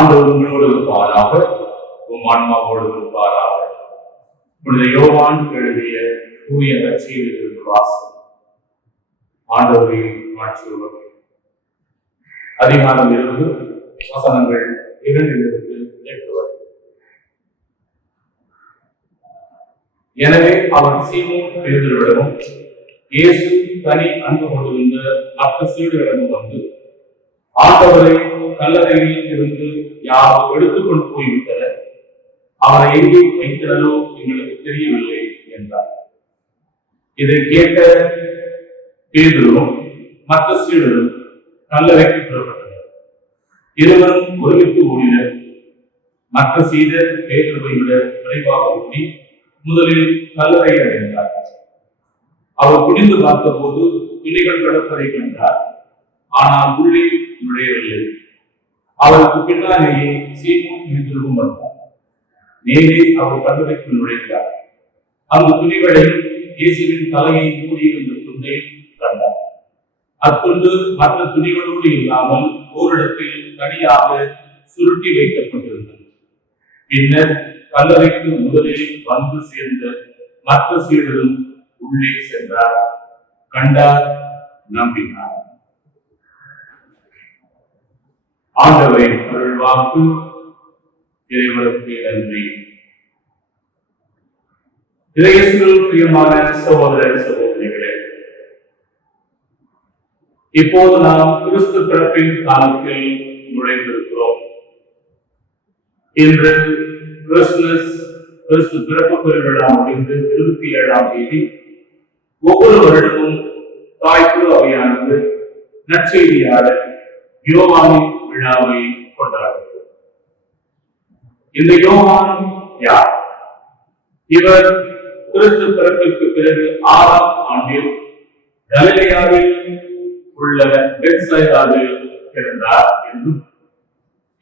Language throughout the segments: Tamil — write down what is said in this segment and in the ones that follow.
ஆண்டவர் உங்களோடு இருப்பாராக, உம் ஆன்மாவோடு இருப்பாராக. புனித யோவான் எழுதிய தூய நற்செய்தியிலிருந்து வாசகம். ஆண்டவரை மாற்றுவது. அதிகாரம் 20 வசனங்கள் 2 வரை. எனவே அவர் சீமோன் பேதுருவிடமும் இயேசு தனி அன்பு கொண்டிருந்த மற்ற சீடரிடமும் வந்து, ஆண்டவரை கல்லறையில் இருந்து யார் எடுத்துக்கொண்டு போய்விட்டனர், அவரை எங்கே வைத்தனரோ எங்களுக்கு தெரியவில்லை என்றார். இதை கேட்ட பேதுருவும் மற்ற சீடரும் கல்லறைக்கு புறப்பட்டனர். இருவரும் ஒருமித்து ஓடினர். மற்ற சீடர் பேதுருவை விட விரைவாக ஓடி முதலில் கல்லறை அடைந்தார். அவர் குனிந்து பார்த்தபோது துணிகள் கிடப்பதை கண்டார், ஆனால் உள்ளே நுழையவில்லை. அவருக்கு பின்னாலேயே சீமோன் பேதுருவும் வந்தார். நேரே அவர் கல்லறைக்குள் நுழைந்தார். அந்த துணிகளில் இயேசுவின் தலையை மூடியிருந்த துண்டை கண்டார். அத்துண்டு மற்ற துணிகளோடு இல்லாமல் ஓரிடத்தில் தனியாக சுருட்டி வைக்கப்பட்டிருந்தது. பின்னர் கல்லறைக்கு முதலில் வந்து சேர்ந்த மற்ற சீடரும் உள்ளே சென்றார், கண்டார், நம்பினார். ஆண்டவரின் அருள்வாக்கு. இறைவனுக்கு நன்றி. இறையேசுவில் பிரியமான சகோதர சகோதரிகளே, இப்போது நாம் கிறிஸ்து பிறப்பின் காலத்தில் நுழைந்திருக்கிறோம். இன்று கிறிஸ்துமஸ், கிறிஸ்து பிறப்பு பெருவிழா முடிந்து 27ஆம் தேதி ஒவ்வொரு வருடமும் தாய்க்குழு அவையானது நற்செய்தியாளர் யோவானின் விழாவை கொண்டாடுகிறது. இந்த யோவான் யார்? இவர் கிறிஸ்து பிறப்பிற்கு பிறகு 6ஆம் ஆண்டில் கலிலேயாவில் உள்ள பெத்சைதாவில் பிறந்தார் என்றும்,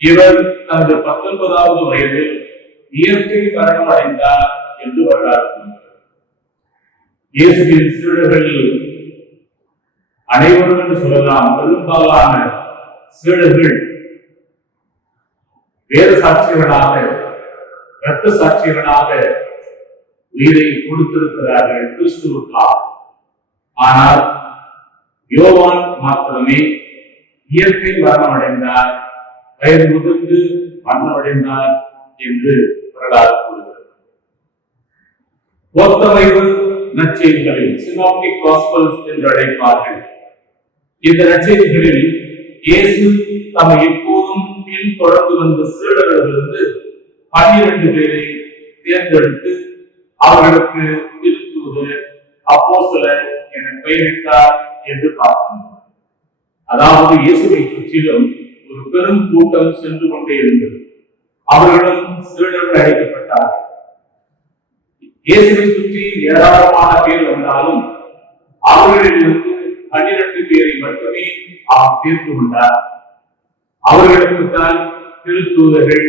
இவர் தனது 19வது வயதில் இயற்கை மரணம் அடைந்தார் என்று வரலாறு. இயேசுவின் சீடர்கள் அனைவரும் என்று சொல்லலாம், பெரும்பாலான சீடர்கள் வேத சாட்சிகளாக, இரத்த சாட்சிகளாக உயிரை கொடுத்திருக்கிறார்கள் கிறிஸ்துவுக்காக. ஆனால் யோவான் மாத்திரமே இயற்கை மரணம் அடைந்தார், வயது முதிர்ந்து மரணம் அடைந்தார் என்று வரலாறு கூறுகிறது. ஒத்தமைவு நற்செய்திகளில், சினாப்டிக் காஸ்பல்ஸ் என்று அழைப்பார்கள், இந்த நற்செய்திகளில் இயேசு தம்மை எப்போதும் பின்தொடர்ந்து வந்த சீடர்களிலிருந்து 12 பேரை தேர்ந்தெடுத்து அவர்களுக்கு திருத்தூதர், அப்போஸ்தலர் என பெயரிட்டார் என்று பார்க்கிறோம். அதாவது இயேசுவை சுற்றிலும் ஒரு பெரும் கூட்டம் சென்று கொண்டே இருந்தது. அவர்களும் சீடர்கள் அழைக்கப்பட்டார்கள். இயேசுவை சுற்றி ஏராளமான பேர் வந்தாலும் அவர்களிலிருந்து 12 பேரை மட்டுமே அவர் தீர்த்து கொண்டார். அவர்களுக்குத்தான் திருத்தூதர்கள்,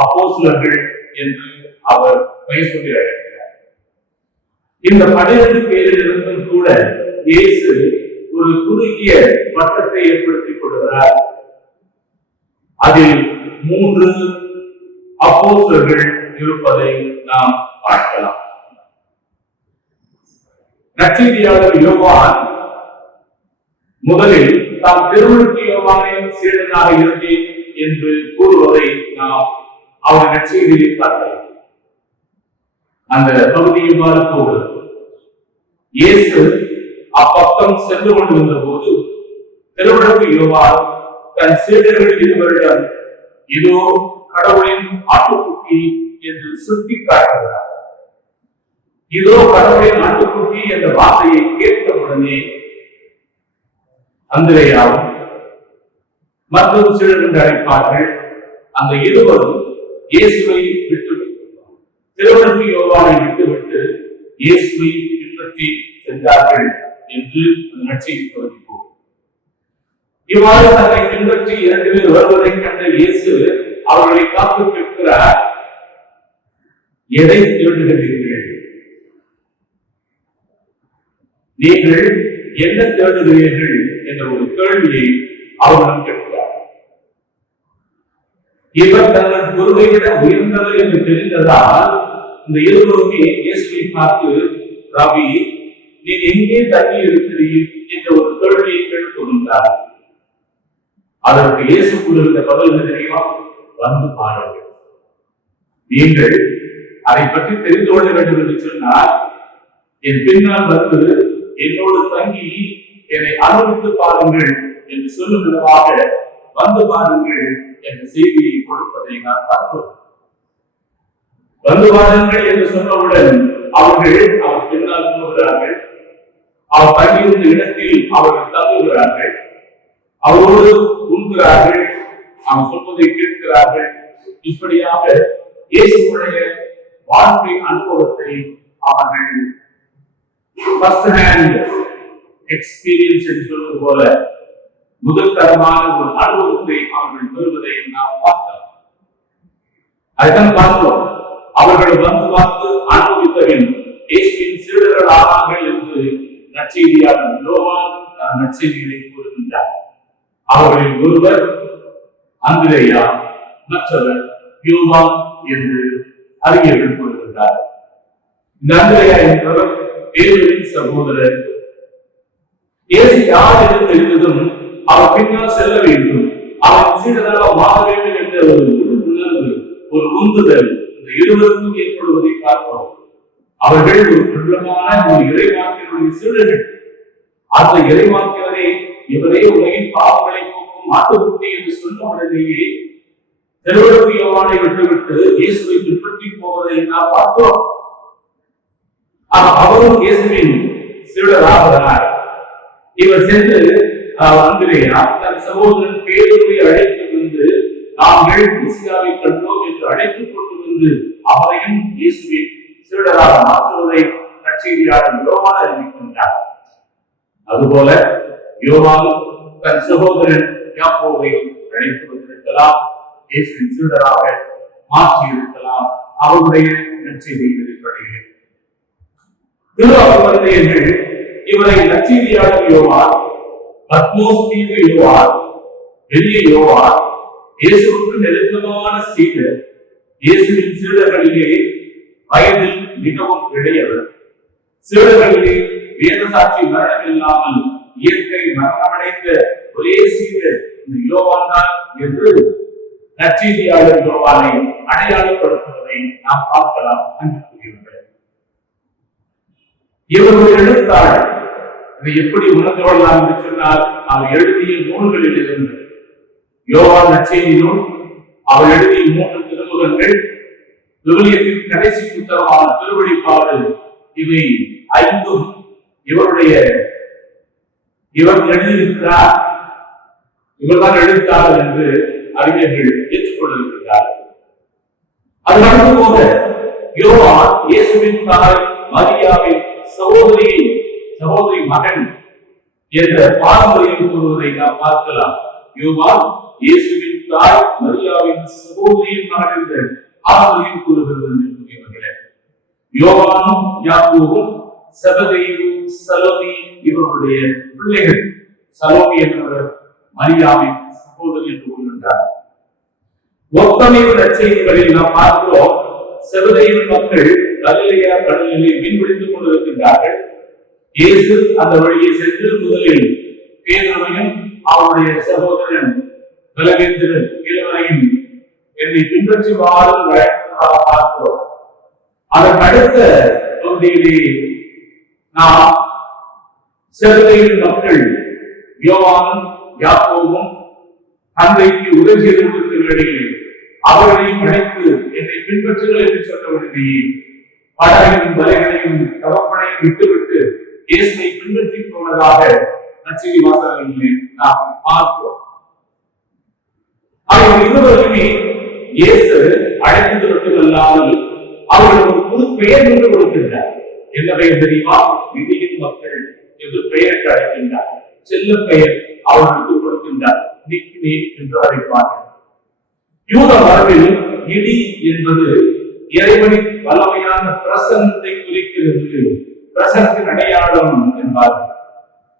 அப்போஸ்தலர்கள் என்று அவர் பெயர் சொல்லி அழைக்கிறார். இந்த 12 பேரிலிருந்தும் கூட இயேசு ஒரு குறுகிய வட்டத்தை ஏற்படுத்திக் கொள்கிறார். அதில் 3 அப்போஸ்தலர்கள் இருப்பதை நாம் பார்க்கலாம். நற்செய்தியாளர் யோவான் முதலில் தாம் திருமுழுக்கு யோவானின் சீடனாக இருந்தேன் என்று கூறுவதை நாம் அவர் நற்செய்தியில் பார்க்கலாம். அந்த பகுதி இவ்வாறு கூறுகிறது: இயேசு அப்பக்கம் சென்று கொண்டிருந்த போது திருமுழுக்கு யோவான் தன் சீடர்கள் இருவரிடம், இதோ கடவுளின் ஆட்டுக்குட்டி என்று சுட்டி காட்டுகிறார். இதோ கடவுளின் ஆட்டுக்குட்டி என்ற வார்த்தையை கேட்டவுடனே அந்திரேயாவும் மற்றொரு சீடர் என்று அழைப்பார்கள், அந்த இருவரும் இயேசுவை விட்டுவிட்டு, திருமுழுக்கு யோவானை விட்டுவிட்டு இயேசுவை பின்பற்றி சென்றார்கள் என்று நற்செய்தி பகுதி போகும். இவ்வாறு தன்னை பின்பற்றி 2 பேர் வருவதை கண்ட இயேசு அவர்களை காத்து கேட்கிறார், எதை தேடுகிறீர்கள்? நீங்கள் என்ன தேடுகிறீர்கள் என்ற ஒரு கேள்வியை அவர்களும் கேட்கிறார். இவர் தங்கள் குருவை விட உயர்ந்தவர் என்று தெரிந்ததால் இந்த இருவருமே இயேசுவை பார்த்து, ரவி, நீ எங்கே தங்கி இருக்கிறீர் என்ற ஒரு கேள்வியை கேட்டுக்கொண்டார். அதற்கு இயேசு கூறுகிற பதில் தெரியுமா? வந்து பாருங்கள். நீங்கள் அதை பற்றி தெரிந்து கொள்ள வேண்டும் என்று சொன்னால் என் பின்னால் வந்து என்னோடு தங்கி என்னை அனுபவித்து பாருங்கள் என்று சொல்லும் விதமாக வந்து பாருங்கள் என்ற செய்தியை கொடுப்பதை நான் பார்க்கிறோம். வந்து பாருங்கள் என்று சொன்னவுடன் அவர்கள் அவர் பின்னால் போகிறார்கள். அவர் தங்கியிருந்த இடத்தில் அவர்கள் தங்குகிறார்கள். அவரோடு உண்கிறார்கள். அவர் சொல்வதை கேட்கிறார்கள். இப்படியாக இயேசுவுடைய வாழ்க்கை அனுபவத்தை அவர்கள் ஃபர்ஸ்ட் ஹேண்ட் எக்ஸ்பீரியன்ஸ் என்று சொல்வது போல முதல் தரமான ஒரு அனுபவத்தை அவர்கள் பெறுவதை நாம் பார்த்தோம். அதுதான் பார்த்தோம். அவர்கள் வந்து பார்த்து அனுபவித்த வேண்டும். இயேசுவின் சீடர்கள் ஆனார்கள் என்று நற்செய்தியாளர் யோவான் நற்செய்திகளை கூறுகின்றார். அவர்களில் ஒருவர் அந்திரேயா, மற்றவர் யோவான் என்று அறிஞர்கள் கூறுகின்றார். இந்த அந்திரேயா என்பவர் பேதுருவின் சகோதரர். இயேசு யார் என்று தெரிந்ததும் அவர் பின்னால் செல்ல வேண்டும், அவர் சீடராக மாற வேண்டும் என்ற ஒரு உணர்வு, ஒரு உந்துதல் இந்த இருவருக்கும் ஏற்படுவதை பார்க்கிறோம். அவர்கள் ஒரு பிரபலமான ஒரு இறைவாக்கினுடைய சீடர்கள். அந்த இறைவாக்கினரை இவரே உலகின் பாவங்களை போக்கும் ஆட்டுக்குட்டி என்று சொன்ன உடனேயே திருவள்ளுவர் யோவானை விட்டுவிட்டு இயேசுவை பின்பற்றி போவதை நாம் பார்க்கிறோம். அவரும் இயேசுவின் சீடராகிறார். இவர் சென்று அந்திரேயா தன் சகோதரன் பேதுருவை அழைத்து வந்து நாங்கள் மெசியாவை கண்டோம் என்று அழைத்துக் கொண்டு வந்து அவரையும் இயேசுவின் சீடராக மாற்றுவதை நற்செய்தியாளர் யோவான் அறிவிக்கின்றார். அதுபோல யோவான் தன் சகோதரன் யாக்கோபை அழைத்து வந்திருக்கலாம், இயேசுவின் சீடராக மாற்றி இருக்கலாம். அவருடைய நற்செய்தியின் அடிப்படையில் திருவாசகர்கள் இவரை நற்செய்தியாளர் யோவான், பத்மோஸ் தீவு யோவான், பெரிய யோவான், இயேசுவுக்கு நெருக்கமான சீடர், இயேசுவின் சீடர்களிலே வயதில் மிகவும் இளையவர், சீடர்களிலே வேத சாட்சி மரணம் இல்லாமல் இயற்கை மரணமடைந்த ஒரே சீடர் இந்த யோவான் தான் என்று நற்செய்தியாளர் யோவானை அடையாளப்படுத்துவதை நாம் பார்க்கலாம். இவருடைய எழுத்தாளர் இதை எப்படி உணர்ந்து கொள்ளலாம் என்று சொன்னால், அவர் எழுதிய நூல்களில் இருந்து யோவான் நற்செய்தி நூல், அவர் எழுதிய 3 திருமுகங்கள், விவிலியத்தின் கடைசி புத்தகமான திருவெளிப்பாடு, இவை 5 இவர் எழுதியிருக்கிறார், இவர்தான் எழுத்தாளர் என்று அறிஞர்கள் ஏற்றுக்கொண்டிருக்கிறார்கள். அது நடந்து போக யோவான் இயேசுவின் தாய் மரியாவின் சகோதரி மகன் என்ற பாரம்பரியம் கூறுவதை நாம் பார்க்கலாம். யோவான் இயேசுவின் தாய் மரியாவின் சகோதரியின் மகன் என்ற பாரம்பரியம் கூறுகிறது என்று யோவானும் யாக்கோபும் செபதேயும் சலோமி இவருடைய பிள்ளைகள். சலோமி என்பவர் மரியாவின் சகோதரி என்று கூறுகின்றார். ஒப்பமைவு நற்செய்திகளில் நாம் பார்க்கிறோம், செபதேயின் மக்கள் கலிலேயா கடலிலே மீன்பிடித்துக் கொண்டிருக்கின்றார்கள். இயேசு அந்த வழியை சென்று முதலில் பேதுருவையும் அவருடைய சகோதரன் பலவேந்திரன் இருவரையும் என்னை பின்பற்றி வாழும் பார்க்கிறோம். அதற்கு அடுத்த பகுதியிலே நாம் செபதேயின் மக்கள் யோவானும் யாக்கோபும் தந்தைக்கு உதவி செய்து கொண்டிருக்கிற இடையில் அவர்களையும் அழைத்து என்னை பின்பற்றுங்கள் என்று சொன்னவர்களையே படகையும் வலைகளையும் தகப்பனையும் விட்டுவிட்டு இயேசுவை பின்பற்றி போனதாக நற்செய்தி வாசகங்களிலே நாம் பார்க்கிறோம். அவர்கள் இருவருமே இயேசு அழைத்தது மட்டுமல்லாமல் அவர்களுக்கு ஒரு புது பெயர் ஒன்று கொடுக்கின்றார். என்ன பெயர் தெரியுமா? விதியின் மக்கள் என்று பெயருக்கு அழைக்கின்றார். செல்ல பெயர் அவர்களுக்கு கொடுக்கின்றார். நிக்னே என்று அழைப்பார்கள். யூத மரபில் இடி என்பது இறைவனின் வல்லமையான பிரசன்னத்தை குறிக்கிறது, பிரசன்னத்தின் அடையாளம் என்பார்கள்.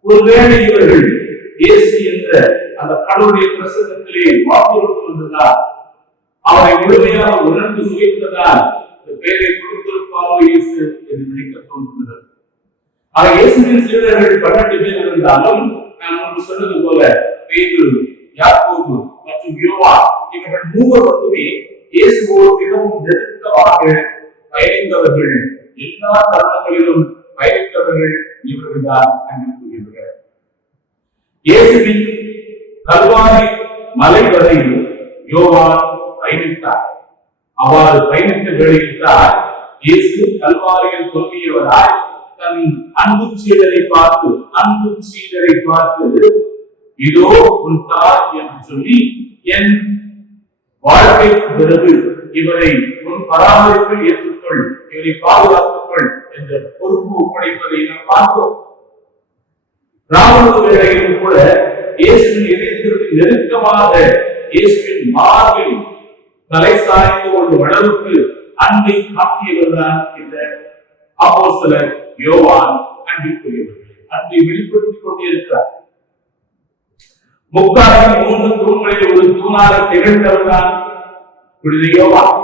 ஒருவேளை இவர்கள் இயேசு என்ற அந்த கடவுளுடைய பிரசன்னத்திலே வாக்குறுதி வந்ததால் அவரை முழுமையாக உணர்ந்து சுவைத்ததால் இந்த பெயரை கொடுத்திருப்பாரோ இயேசு என்று நினைக்க தோன்றுகிறது. ஆக இயேசுவின் சீடர்கள் 12 பேர் இருந்தாலும் நான் முன்பு சொன்னது போல பேதுரு, யாக்கோபு மற்றும் யோவான் இவர்கள் மூவர் மட்டுமே இயேசுவோடு மிகவும் நெருக்கமாக பயணித்தவர்கள். எல்லா தருணங்களிலும் பயணித்தவர்கள் இவர்கள்தான் அன்புக்குரியவர்கள். இயேசுவின் கல்வாரி மலை வரை யோவான் பயணித்தார். அவ்வாறு பயணித்த வேளையில்தான் இயேசு கல்வாரியில் சொல்லியவராய் தன் அன்பு சீடரை பார்த்து இதோ உன் தாய் என்று சொல்லி என் வாழ்க்கைக்கு பிறகு இவரை உன் பராமரிப்பில் ஏற்றுக்கொள், இவரை பாதுகாத்துக்கொள் என்ற பொறுப்பு ஒப்படைப்பதை நாம் பார்த்தோம். ராமனுக்கு வேளையிலும் கூட இயேசுவின் இதயத்திற்கு நெருக்கமாக இயேசுவின் மார்பில் தலை சாய்ந்து கொள்ளும் அளவுக்கு அன்பை காட்டியவர்தான் இந்த அப்போஸ்தலர் யோவான். அன்பிற்குரியவர்கள், அன்பை வெளிப்படுத்திக் கொண்டிருக்கிறார். முக்காலின் 3 தூண்களில் ஒரு தூணாக திகழ்ந்தவர்தான் புனித யோவான்.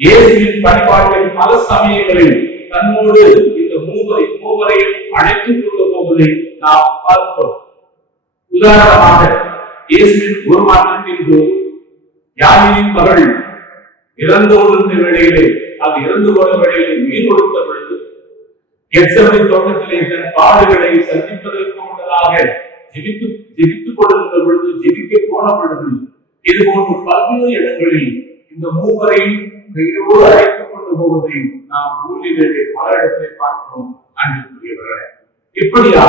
இயேசுவின் பணிபாட்டில் பல சமயங்களில் தன்னோடு இந்த மூவரையும் அழைத்துக் கொண்டு போவதை நாம் பார்க்கிறோம். உதாரணமாக இயேசுவின் உருமாற்றத்தின் போது யாயிரின் மகள் இறந்து கொண்டிருந்த வேளையிலே, அது இறந்து போன வேளையிலே உயிர் கொடுத்த பொழுது கெத்செமனே தோட்டத்திலே தன் பாடுகளை சந்திப்பதற்கு முன்னதாக ஜெபித்துக் கொண்டிருந்த பொழுது, ஜெபிக்க போன பொழுது, இது போன்ற பல்வேறு இடங்களில் இந்த மூவரையும் கையோடு அழைத்துக் கொண்டு போவதை நாம் நூலிலே பல இடங்களை பார்க்கிறோம். அன்புக்குரியவர்களே, இப்படியா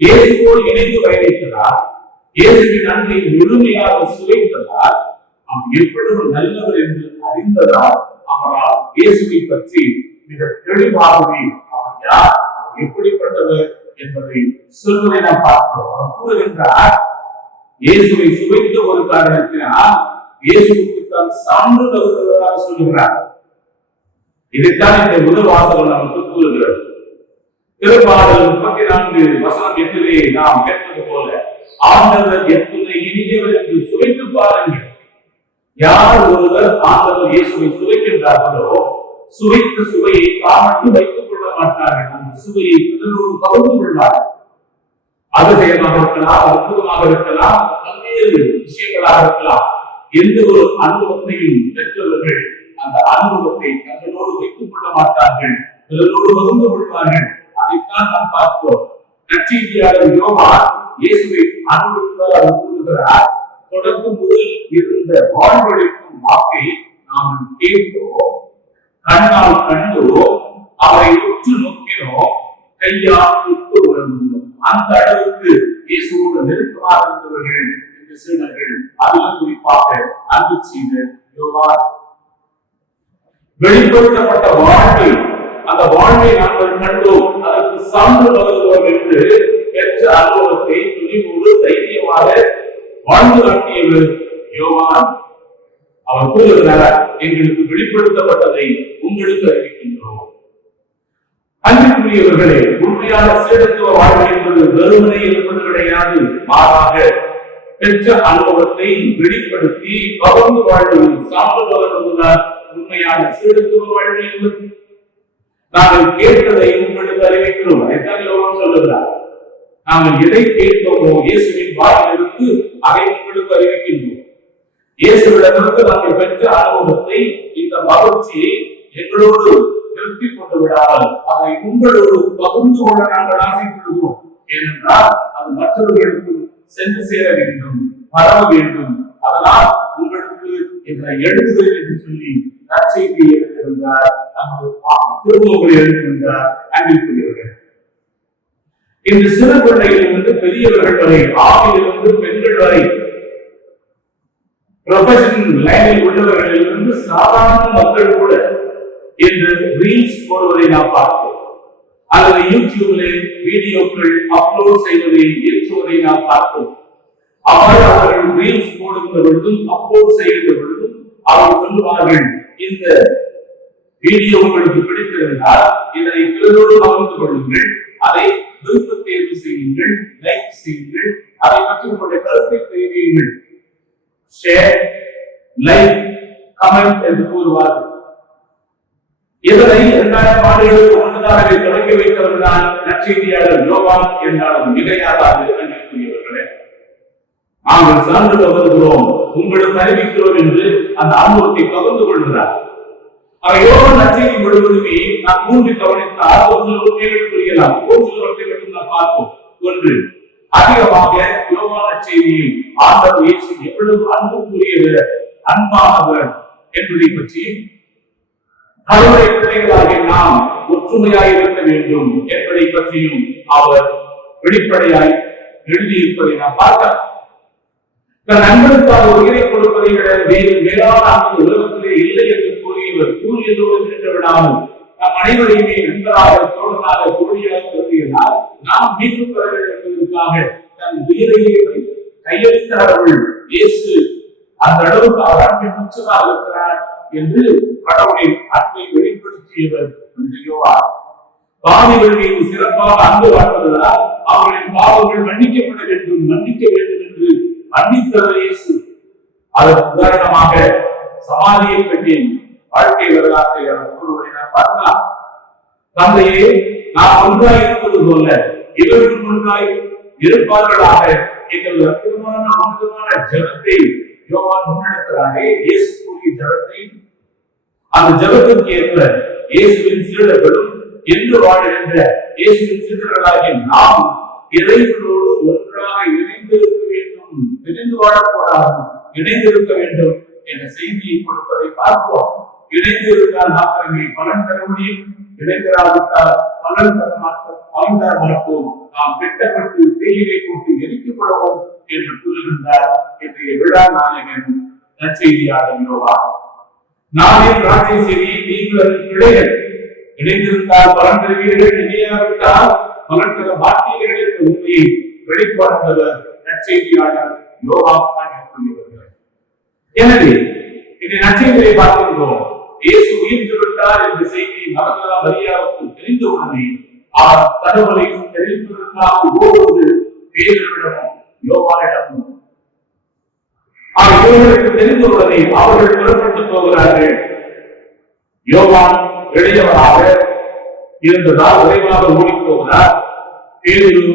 இயேசுவோடு இணைந்து பயணித்ததால், இயேசுவின் அன்பை முழுமையாக சுவைத்ததால், அவர் எவ்வளவு நல்லவர் என்று அறிந்ததால் அவரால் இயேசுவை பற்றி மிக தெளிவாகவே அவர் யார், அவர் எப்படிப்பட்டவர் என்பதை சொல்வதை நாம் பார்க்கிறோம். அவர் கூறுகின்றார், இயேசுவை சுவைத்த ஒரு காரணத்தினால் இயேசுவுக்கு தான் சான்று தருவதாக சொல்லுகிறார். இதைத்தான் இந்த முதல் வாசகம் நமக்கு கூறுகிறது. திருப்பாடல் 34:8 நாம் கேட்டது போல, ஆண்டவர் எப்போது இனியவர் என்று சுவைத்து பாருங்கள். யார் ஒருவர் ஆண்டவர் இயேசுவை சுவைக்கின்றார்களோ, சுவைத்த சுவையை தான் மட்டும் வைத்துக் கொள்ள மாட்டார்கள், அந்த சுவையை பிறரோடு பகிர்ந்து கொள்வார்கள். அதிசயமாக இருக்கலாம், அற்புதமாக இருக்கலாம், பல்வேறு விஷயங்களாக இருக்கலாம். எந்த ஒரு அனுபவத்தையும் பெற்றவர்கள் அந்த அனுபவத்தை தங்களோடு வைத்துக் கொள்ள மாட்டார்கள், பிறரோடு பகிர்ந்து கொள்வார்கள். அதைத்தான் நாம் பார்க்கிறோம். நற்செய்தியாளர் யோவான் இயேசுவை அனுபவித்ததால் அவர் கூறுகிறார், தொடக்கம் முதல் இருந்த வாழ்வழிக்கும் வாக்கை நாம் கேட்டோம், கண்ணால் கண்டோம், அவரை உற்று நோக்கினோம், கையால் தொட்டு உணர்ந்தோம். அந்த அளவுக்கு இயேசுவோடு நெருக்கமாக இருந்தவர்கள் இந்த சீடர்கள். அதில் குறிப்பாக அன்பு செய்த யோவான். வெளிப்படுத்தப்பட்ட வாழ்க்கை, அந்த வாழ்வை நாங்கள் கண்டோம், அதற்கு சான்று பகர்வோம் என்று பெற்ற அனுபவத்தை துணிவோடு தைரியமாக வாழ்ந்து காட்டியவர் யோவான். அவர் கூறுகிறார், எங்களுக்கு வெளிப்படுத்தப்பட்டதை உங்களுக்கு அறிவிக்கின்றோம். அன்புக்குரியவர்களே, உண்மையான சீடத்துவ வாழ்வு என்பது வெறுமனே இருப்பது கிடையாது. மாறாக பெற்ற அனுபவத்தை வெளிப்படுத்தி பகிர்ந்து வாழ்வது, சான்று பகர்வதுதான் உண்மையான சீடத்துவ வாழ்வு என்பது. நாங்கள் கேட்டதை உங்களுக்கு அறிவிக்கிறோம். அதைத்தான் யோவான் சொல்லுகிறார். நாங்கள் எதை கேட்போமோ இயேசுவின் வாயிலிருந்து அதை உங்களுக்கு அறிவிக்கின்றோம். இயேசுவிடமிருந்து நாங்கள் பெற்ற அனுபவத்தை, இந்த மகிழ்ச்சியை எங்களோடு நிறுத்திக் கொண்டு விடாமல் அதை உங்களோடு பகிர்ந்து கொள்ள நாங்கள் ஆசைப்படுகிறோம். ஏனென்றால் அது மற்றவர்களுக்கும் சென்று சேர வேண்டும், பரவ வேண்டும். அதனால் உங்களுக்கு என்ற எழுதுதல் என்று சொல்லி நற்செய்தி எழுதுகின்றார், நமது திருமுகங்களை எழுதுகின்றார். அன்பிற்குரியவர்கள், இந்த சிறு பிள்ளைகளிலிருந்து பெரியவர்கள் வரை, ஆவிலிருந்து பெண்கள் வரை, ப்ரொஃபஷனல் லைனில் உள்ளவர்களிலிருந்து சாதாரண மக்கள் கூட என்று ரீல்ஸ் போடுவதை நாம் பார்க்கிறோம். அல்லது யூடியூப்ல வீடியோக்கள் அப்லோட் செய்வதை, ஏற்றுவதை நாம் பார்க்கிறோம். அவர்கள் ரீல்ஸ் போடுகிற பொழுதும் அப்லோட் செய்கிற பொழுதும் அவர்கள் சொல்லுவார்கள், இந்த வீடியோ உங்களுக்கு பிடித்திருந்தால் இதனை பிறரோடு பகிர்ந்து கொள்ளுங்கள், அதை விருப்ப தேர்வு செய்யுங்கள், லைக் செய்யுங்கள், அதை பற்றி உங்களுடைய கருத்தை தெரிவியுங்கள், ஷேர், லைக், கமெண்ட் என்று கூறுவார்கள். இதனை 2000 ஆண்டுகளுக்கு முன்னதாகவே தொடங்கி வைத்தவர்தான் நற்செய்தியாளர் யோவான் என்றாலும் மிகையாகாது அன்பிற்குரியவர்களே. நாங்கள் சான்று பகிர்கிறோம், உங்களுக்கு அறிவிக்கிறோம் என்று அந்த அனுபவத்தை பகிர்ந்து கொள்கிறார். யோவான் நற்செய்தி முழுவதுமே நாம் மூன்று கவனித்தால் ஒரு சில உண்மைகள் புரியலாம். ஒரு சிலவற்றை மட்டும் நாம் பார்ப்போம். ஒன்று, அதிகமாக யோவான் நற்செய்தியில் ஆண்டவர் இயேசு எவ்வளவு அன்புக்குரியவர், அன்பானவர் என்பதை பற்றி, கடவுளை பிள்ளைகளாகிய நாம் ஒற்றுமையாய் இருக்க வேண்டும் என்பதை பற்றியும் அவர் வெளிப்படையாய் எழுதியிருப்பதை நாம் பார்க்கலாம். தன் நண்பருக்காக உயிரை கொடுப்பதை விட வேறு மேலான அன்பு உலகத்திலே இல்லை என்று கூறியதோடு நின்று விடாமல் நம் அனைவரையுமே நண்பராக, தோழனாக, தோழியாக கருதியதால் நாம் மீட்பு பெற வேண்டும் என்பதற்காக தன் உயிரையே கையெழுத்தாளர்கள் இயேசு அந்த அளவுக்கு அவர் அன்பின் உச்சமாக இருக்கிறார் என்று கடவுளின் அன்பை வெளிப்படுத்தியவர் யோவான். பாவிகள் மீது சிறப்பாக அன்பு காட்டுவதால் அவர்களின் பாவங்கள் மன்னிக்கப்பட வேண்டும், மன்னிக்க வேண்டும் என்று மன்னித்தவர் இயேசு. அதற்கு உதாரணமாக சமாதியை பற்றி வாழ்க்கை வரலாற்றை கூறுவதை நாம் பார்க்கலாம். தந்தையே, நாம் ஒன்றாய் இருப்பது போல இவர்கள் ஒன்றாய் இருப்பார்களாக எங்கள் அற்புதமான அற்புதமான ஜபத்தை யோவான் முன்னெடுக்கிறாரே. இயேசு கூறிய ஜபத்தை, அந்த ஜபத்திற்கு ஏற்ப இயேசுவின் சீடர்களும் என்று வாழ்கின்ற இயேசுவின் சீடர்களாகிய நாம் இறைவனோடு ஒன்றாக இணைந்திருக்க வேண்டும், பிரிந்து வாழக்கூடாது, இணைந்திருக்க வேண்டும் என்ற செய்தியை கொடுப்பதை பார்க்கிறோம். இணைந்து இருந்தால் மாத்திரமே பலன் தர முடியும், இணைந்திராவிட்டால் பலன் தர மாட்டோம். நாம் திட்டப்பட்டு தேயிலை போட்டு எரிக்கப்படுவோம் என்று கூறுகின்றார் இன்றைய விழா நாயகன் நற்செய்தியாளர் யோவான். நானே திராட்சை செடியை, நீங்கள் அதன் கிளைகள். இணைந்திருந்தால் பலன் தருவீர்கள், இணையாவிட்டால் பலன் தர மாட்டீர்கள் என்ற உண்மையை வெளிப்படுத்தவர் நற்செய்தியாளர் யோவான். எனவே இந்த நற்செய்தியை பார்க்கின்றோம். இயேசு உயிர்த்து விட்டார் என்ற செய்தியை மகதலேனா மரியாவுக்கு தெரிந்தவுடனே அவர் கடவுளை தெரிவிப்பதற்காக ஓடுவது பேதுருவிடமும் யோவானிடமும். இவர்களுக்கு தெரிந்தவுடனே அவர்கள் புறப்பட்டு போகிறார்கள். யோவான் எளியவராக இருந்ததால் விரைவாக ஓடி போகிறார். பேதுரு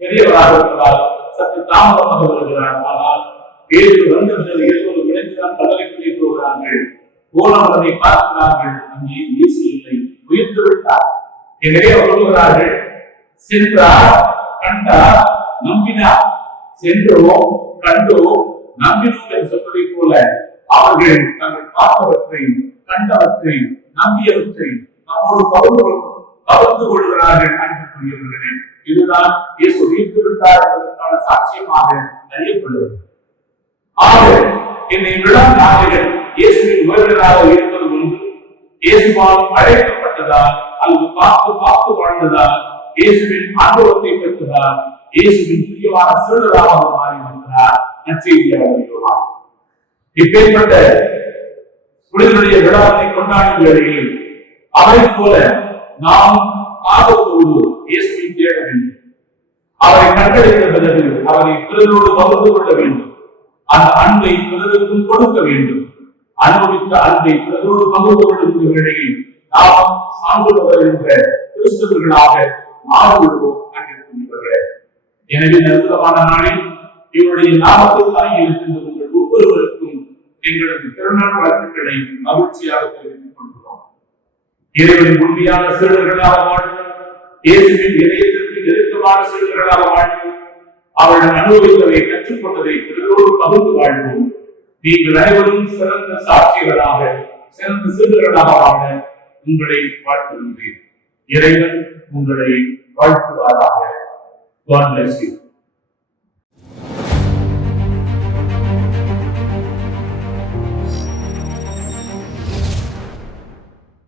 பெரியவராக இருப்பதால் சற்று தாமதமாக வருகிறார். ஆனால் பேதுரு வந்த பிறகு இருவரும் விளைந்துதான் கடலைக்குள்ளே போகிறார்கள். போனவரை பார்க்கிறார்கள், அங்கே இயேசு இல்லை, உயிர்த்து விட்டார். எனவே சொல்லுகிறார்கள், சென்றார், கண்டார், நம்பினார். சென்றோம், கண்டோம், நம்பினோம் என்று சொல்வதை போல அவர்கள் தங்கள் பார்த்தவற்றை, கண்டவற்றை, நம்பியவற்றை நம்மோடு பகிர்ந்து கொள்கிறார்கள். அன்புக்குரியவர்களே, இதுதான் இயேசு உயிர்த்து விட்டார் என்பதற்கான சாட்சியமாக அறியப்படுகிறது. ஆக என்னை விழா நாயகன் இயேசுவின் உறவினராக இருப்பது ஒன்று, இயேசுவால் அழைக்கப்பட்டதால் அல்லது பார்த்து வாழ்ந்ததால், இயேசுவின் அனுபவத்தை பெற்றதால், இயேசுவின் பிரியமான சீடராக மாறி வருகிறார் நற்செய்தியாளர் யோவான். இப்பேற்பட்ட புனிதனுடைய விழாவை கொண்டாடும் வேளையில் அவரை போல நாம் ஆர்வத்தோடு இயேசுவை தேட வேண்டும். அவரை கண்டடைந்த பிறகு அவரை பிறரோடு பகிர்ந்து கொள்ள வேண்டும். அந்த அன்பை பிறருக்கும் கொடுக்க வேண்டும். அனுபவித்த அன்பை பிறரோடு பகிர்ந்து கொள்ளுகின்ற வேளையில் நாம் சான்று பகர்கின்ற கிறிஸ்தவர்களாக மாறுவிடுவோம். எனவே அற்புதமான நாளில் இவருடைய நாமத்தை தாங்கி இருக்கின்ற உங்கள் ஒவ்வொருவருக்கும் எங்களது திருநாள் வாழ்த்துக்களை மகிழ்ச்சியாக தெரிவித்துக் கொள்கிறோம். இறைவனின் உண்மையான சீடர்களாக வாழ்வோம். இயேசுவின் இதயத்திற்கு நெருக்கமான சீடர்களாக வாழ்வோம். அவர்கள் அனுபவித்ததை, கற்றுக்கொண்டதை பிறரோடு பகிர்ந்து வாழ்வோம். நீங்கள் அனைவரும் சிறந்த சாட்சியர்களாக, சிறந்த சீடர்களாக வாழ உங்களை வாழ்த்துகின்றேன். இறைவன் உங்களை வாழ்த்துவாராக. God bless you.